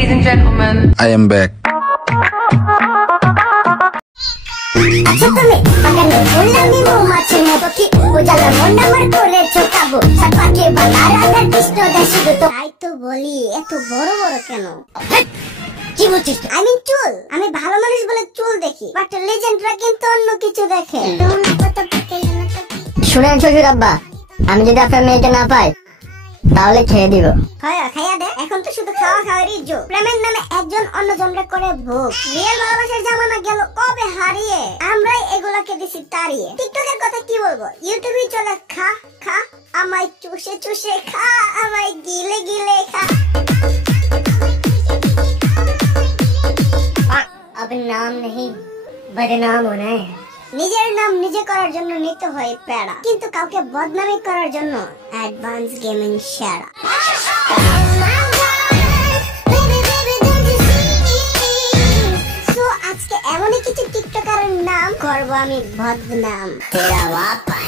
Ladies and gentlemen, I am back. আচ্ছা তুমি আগানে বললাম নি মৌমাছির মতো কি বোঝালে মন আমার করেছো কাবু সাতপাকে বালা রাধার কৃষ্ণ দাসী তো তাই তো বলি এত বড় বড় কেন কি বলছিস আমি চুল আমি ভালো মানুষ বলে চুল দেখি বাট লেজেন্ডরা কিন্তু অন্য কিছু দেখে শুনেন শ্বশুর আব্বা আমি যদি আপনার মেয়েকে না পাই তাহলে খেয়ে দিব খাইয়া দে এখন তো শুধু খাওয়া খাওয়ারই যোগ প্রেমের নামে একজন অন্যজনকে করে ভোগ রিয়েল ভালোবাসার জামানা গেল কবে হারিয়ে আমরাই এগুলাকে দিছি তাড়িয়ে টিকটকের কথা কি বলবো ইউটিউবে চলে খা খা আমায় চুষে চুষে খা আমায় গিলে গিলে খা अब नाम नहीं बदनाम होना है নিজের নাম নিজে করার জন্য নিতে হয় প্যারা কিন্তু কাউকে বদনামি করার জন্য অ্যাডভান্স গেমিং সেরা সো আজকে এমনই কিছু টিকটকারের নাম করব আমি বদনাম তেরা বাপা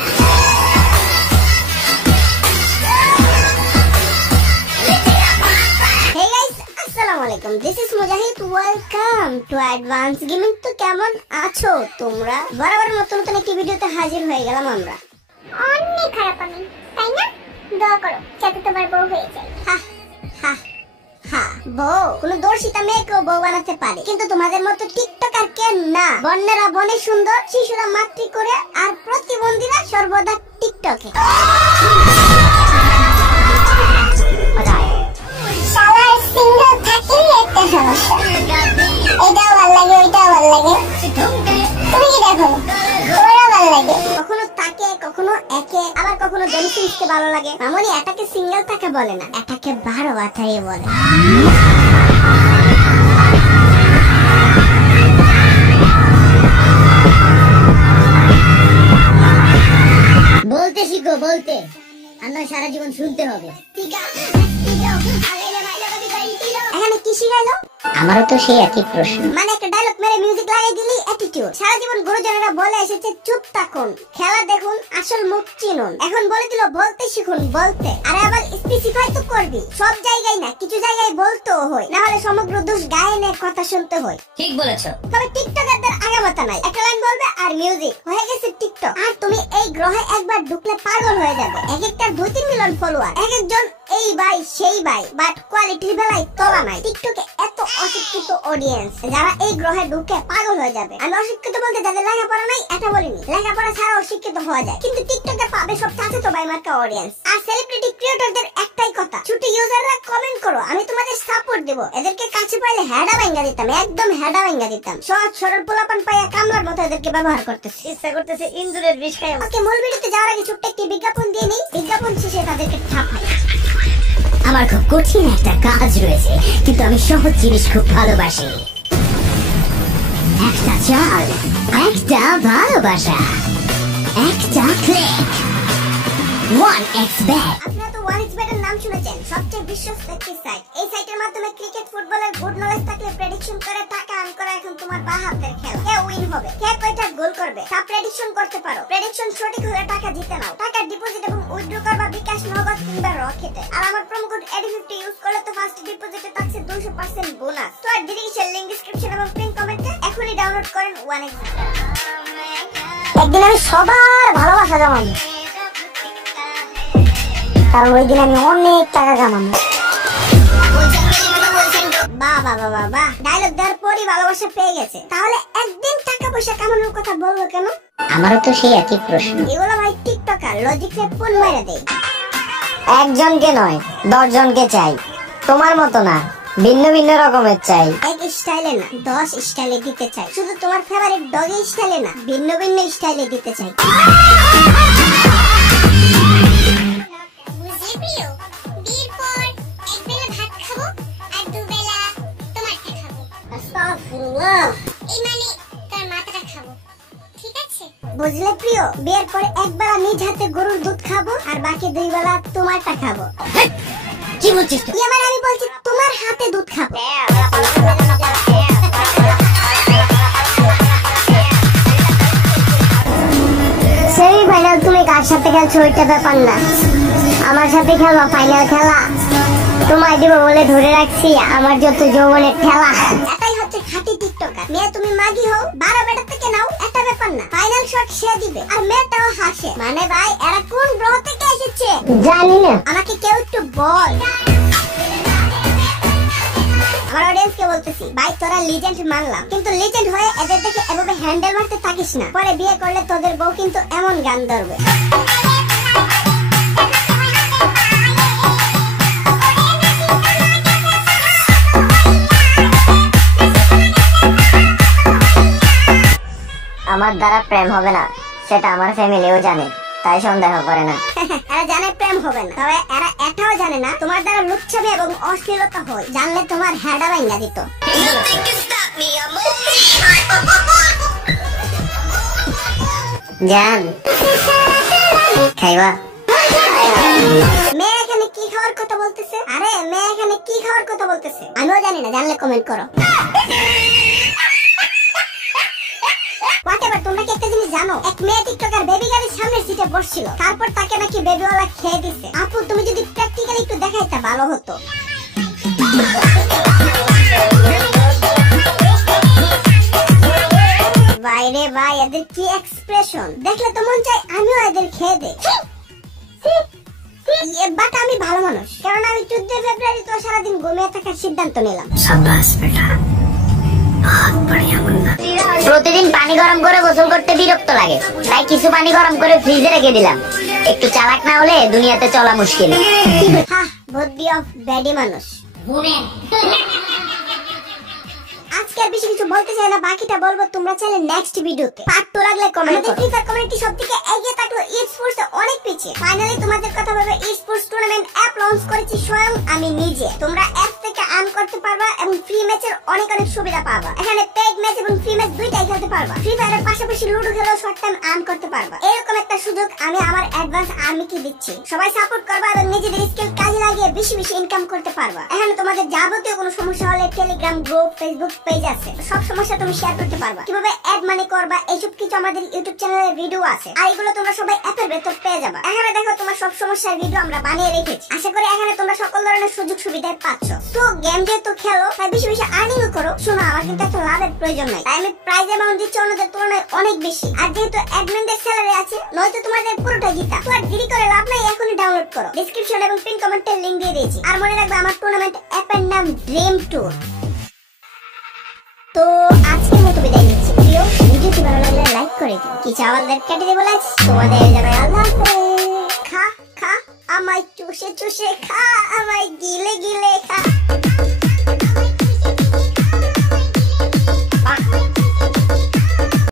আসসালামুয়ালাইকুম this is Mujahid welcome to advance gaming তো কেমন আছো তোমরা বরাবর নতুন একটি ভিডিওতে হাজির হয়ে গেলাম আমরা অনেক খারাপ আমি তাই না দোয়া করো যাতে তোমার বউ হয়ে যায় হা হা হা বউ কোন দর্শিতা মেয়েকেও বউ বানাতে পারে কিন্তু তোমাদের মতো টিকটকার কেন না বন্যেরা বনে সুন্দর শিশুরা মাতৃ করে আর প্রতিবন্ধীরা সর্বদা টিকটকে কখনো তাকে কখনো একে আবার কখনো ডেন্সিংকে ভালো লাগে মামনি এটাকে সিঙ্গেল তাকে বলে না এটাকে 12 বাতাই বলে বলতে শিখো বলতে আর না সারা জীবন শুনতে হবে এখানে কি শিখাইলো আমারও তো সেই একই প্রশ্ন মানে একটা ডায়লগ মেরে মিউজিক লাগাই দিলি অ্যাটিটিউড সারা জীবন গুরুজনেরা বলে এসেছে চুপ থাকুন খেলা দেখুন আসল মুখ চিনুন এখন বলে দিল বলতে শিখুন বলতে আরে আবার স্পেসিফাই তো করবি সব জায়গায় না কিছু জায়গায় বলতেও হয় না হলে সমগ্র দোষ গায়নের কথা শুনতে হয় ঠিক বলেছো তবে টিকটকারদের আগামাতা নাই একটা লাইন বলবে আর মিউজিক হয়ে গেছে টিকটক আর তুমি এই গ্রহে একবার ঢুকলে পাগল হয়ে যাবে এক একটা 2-3 মিলিয়ন ফলোয়ার এক একজন এই ভাই সেই ভাই বাট কোয়ালিটির বেলায় তলা নাই টিকটকে এত অশিক্ষিত অডিয়েন্স যারা এই গ্রহে ঢুকে পাগল হয়ে যাবে আমি অশিক্ষিত বলতে যাদের লেখাপড়া নাই এটা বলিনি লেখাপড়া ছাড়া অশিক্ষিত হওয়া যায় কিন্তু টিকটকে পাবে সব চাচাতো ভাই মার্কা অডিয়েন্স আর সেলিব্রিটি ক্রিয়েটরদের একটাই কথা ছোট ইউজাররা কমেন্ট করো আমি তোমাদের সাপোর্ট দেব এদেরকে কাছে পাইলে হেডা ভাঙা দিতাম একদম হেডা ভাঙা দিতাম সহজ সরল পোলাপান পাইয়া কামলার মতো এদেরকে ব্যবহার করতেছে ইচ্ছা করতেছে ইন্দুরের বিষ খায় ওকে মূল ভিডিওতে যাওয়ার আগে ছোট্ট একটি বিজ্ঞাপন দিয়ে নিই বিজ্ঞাপন শেষে তাদেরকে ঠাপাই আমার খুব কঠিন একটা কাজ রয়েছে কিন্তু আমি সহজ জিনিস খুব ভালোবাসি একটা চাল একটা ভালোবাসা একটা ক্লিক 1xBet আপনারা তো 1xBet এর নাম শুনেছেন সবচেয়ে বিশ্বস্ত একটি সাইট এই সাইটের মাধ্যমে ক্রিকেট ফুটবলের গুড নলেজ থাকলে প্রেডিকশন করে টাকা আর্ন করা এখন তোমার বাঁ হাতের খেলা কে উইন হবে কে কয়টা গোল করবে তা প্রেডিকশন করতে পারো প্রেডিকশন সঠিক হলে টাকা জিতে নাও টাকা ডিপোজিট এবং উইথড্র করবা বিকাশ নগদ কিংবা রকেটে আর আমার প্রোমো কোড ED50 ইউজ করলে তো ফার্স্ট ডিপোজিটে থাকছে 200% বোনাস তো আর দেরি কিসের লিংক ডেসক্রিপশন এবং পিন কমেন্টে এখনই ডাউনলোড করেন 1xBet একদিন আমি সবার ভালোবাসা জমাবো কারণ ওই দিন আমি অনেক টাকা কামাবো বাহ বাহ বাহ বাহ ডায়লগ দেওয়ার পরই ভালোবাসা পেয়ে গেছে তাহলে একদিন টাকা পয়সা কামানোর কথা বলবো কেন আমারও তো সেই একই প্রশ্ন এগুলো ভাই টিকটকার লজিকে ফোন মেরে দেয় একজনকে নয় 10 জনকে চাই তোমার মতো না ভিন্ন ভিন্ন রকমের চাই এক স্টাইলে না 10 স্টাইলে দিতে চাই শুধু তোমার ফেভারিট ডগি স্টাইলে না ভিন্ন ভিন্ন স্টাইলে দিতে চাই বুঝলে প্রিয় বিয়ের পরে একবেলা নিজ হাতে গরুর দুধ খাবো আর বাকি 2 বেলা তোমারটা খাবো কি বলছিস তুই আমি বলছি তোমার হাতে দুধ খাবো সেমিফাইনাল তুমি কার সাথে খেলছো ওইটা ব্যাপার না আমার সাথে খেলো ফাইনাল খেলা তোমায় দিব বলে ধরে রাখছি আমার যত যৌবনের ঠেলা। এটাই হচ্ছে খাঁটি টিকটকার। মেয়ে তুমি মাগি হও, 12 বেটা থেকে নাও, একটা ব্যাপার না। ফাইনাল শট সে দিবে আর মেয়েটাও হাসে। মানে ভাই এরা কোন গ্রহ থেকে এসেছে জানি না, আমাকে কেউ একটু বল। আমার অডিয়েন্সকে বলতেছি, ভাই তোরা লিজেন্ড মানলাম, কিন্তু লিজেন্ড হয়ে এদের দেখে এভাবে হ্যান্ডেল মারতে থাকিস না। পরে বিয়ে করলে তোদের বউ কিন্তু এমন গান ধরবে। আমার দ্বারা প্রেম হবে না সেটা আমার ফ্যামিলিও জানে, তাই সন্দেহ করে না। এরা জানে প্রেম হবে না, তবে এরা এটাও জানে না তোমার দ্বারা লুচ্ছামি এবং অশ্লীলতা হয়। জানলে তোমার হেডা ভাঙা দিত। জান খাইবা? মেয়ে এখানে কি খাওয়ার কথা বলতেছে? আরে মেয়ে এখানে কি খাওয়ার কথা বলতেছে আমিও জানি না, জানলে কমেন্ট করো। তোমরা কি একটা জিনিস জানো? এক মেয়ে টিকটকার বেবি গাড়ির সামনের সিটে বসছিল, তারপর তাকে নাকি বেবিওয়ালা খেয়ে দিছে। আপু তুমি যদি প্র্যাকটিক্যালি একটু দেখাইতে ভালো হতো। বাইরে ভাই এদের কি এক্সপ্রেশন দেখলে তো মন চাই আমিও এদের খেয়ে দেই। বাট আমি ভালো মানুষ, কারণ আমি 14 ফেব্রুয়ারি তো সারাদিন ঘুমিয়ে থাকার সিদ্ধান্ত নিলাম। শাবাশ বেটা, বহুত বড়িয়া মুন্না। প্রতিদিন পানি গরম করে গোসল করতে বিরক্ত লাগে, তাই কিছু পানি গরম করে ফ্রিজে রেখে দিলাম। একটু চালাক না হলে দুনিয়াতে চলা মুশকিল। হ্যাঁ, বুদ্ধি অফ ব্যাডি মানুষ। আজকে আর বেশি কিছু বলতে চাই না, বাকিটা বলবো তোমরা চাইলে নেক্সট ভিডিওতে। পার্ট 2 লাগলে কমেন্ট করো। ফ্রি ফায়ার কমিউনিটি সবথেকে এগিয়ে থাকলো ই-স্পোর্টস এ অনেক পিছিয়ে। ফাইনালি তোমাদের কথা ভেবে ই-স্পোর্টস টুর্নামেন্ট অ্যাপ লঞ্চ করেছি স্বয়ং আমি নিজে। তোমরা অ্যাপ থেকে আর্ন করতে পারবা এবং ফ্রি ম্যাচের অনেক সুবিধা পাবা। এখানে পেইড ম্যাচ এবং ফ্রি ম্যাচ দুইটাই খেলতে পারবা। ফ্রি ফায়ারের পাশাপাশি লুডো খেলেও শর্ট টাইম আর্ন করতে পারবা। এরকম একটা সুযোগ আমি আমার অ্যাডভান্স আর্মিকে দিচ্ছি। সবাই সাপোর্ট করবা এবং নিজেদের স্কিল কাজে লাগিয়ে বেশি বেশি ইনকাম করতে পারবা। এখানে তোমাদের যাবতীয় কোনো সমস্যা হলে টেলিগ্রাম গ্রুপ, ফেসবুক পেজ আছে, সব সমস্যা তুমি শেয়ার করতে পারবা। কিভাবে অ্যাড মানি করবা এইসব কিছু আমাদের ইউটিউব চ্যানেলে ভিডিও আছে, আর এগুলো তোমরা সবাই অ্যাপের ভেতর পেয়ে যাবা। এখানে দেখো তোমার সব সমস্যার ভিডিও আমরা বানিয়ে রেখেছি। আশা করি এখানে তোমরা সকল ধরনের সুযোগ সুবিধায় পাচ্ছ। তো গেম যেহেতু খেলো তাই বেশি বেশি আর্নিংও করো। শোনো, আমার কিন্তু এত লাভের প্রয়োজন নাই, তাই আমি প্রাইজ অ্যামাউন্ট দিচ্ছি অন্যদের তুলনায় অনেক বেশি। আর যেহেতু অ্যাডমিনদের স্যালারি আছে, নয়তো তোমাদের পুরোটা জিতা। তো আর দেরি করে লাভ নাই, এখনই ডাউনলোড করো। ডেসক্রিপশন এবং পিন কমেন্টের লিংক দিয়ে দিয়েছি। আর মনে রাখবে আমার টুর্নামেন্ট অ্যাপের নাম ড্রিম ট্যুর। তো আজকের মতো বিদায় নিচ্ছি। প্রিয় ভিডিওটি ভালো লাগলে লাইক করে দিও। কি চাওয়ালদের কেটে দেবো লাইক, তোমাদের যাবে আল্লাহ হাফেজ। খা খা আমায় চুষে চুষে খা আমায়।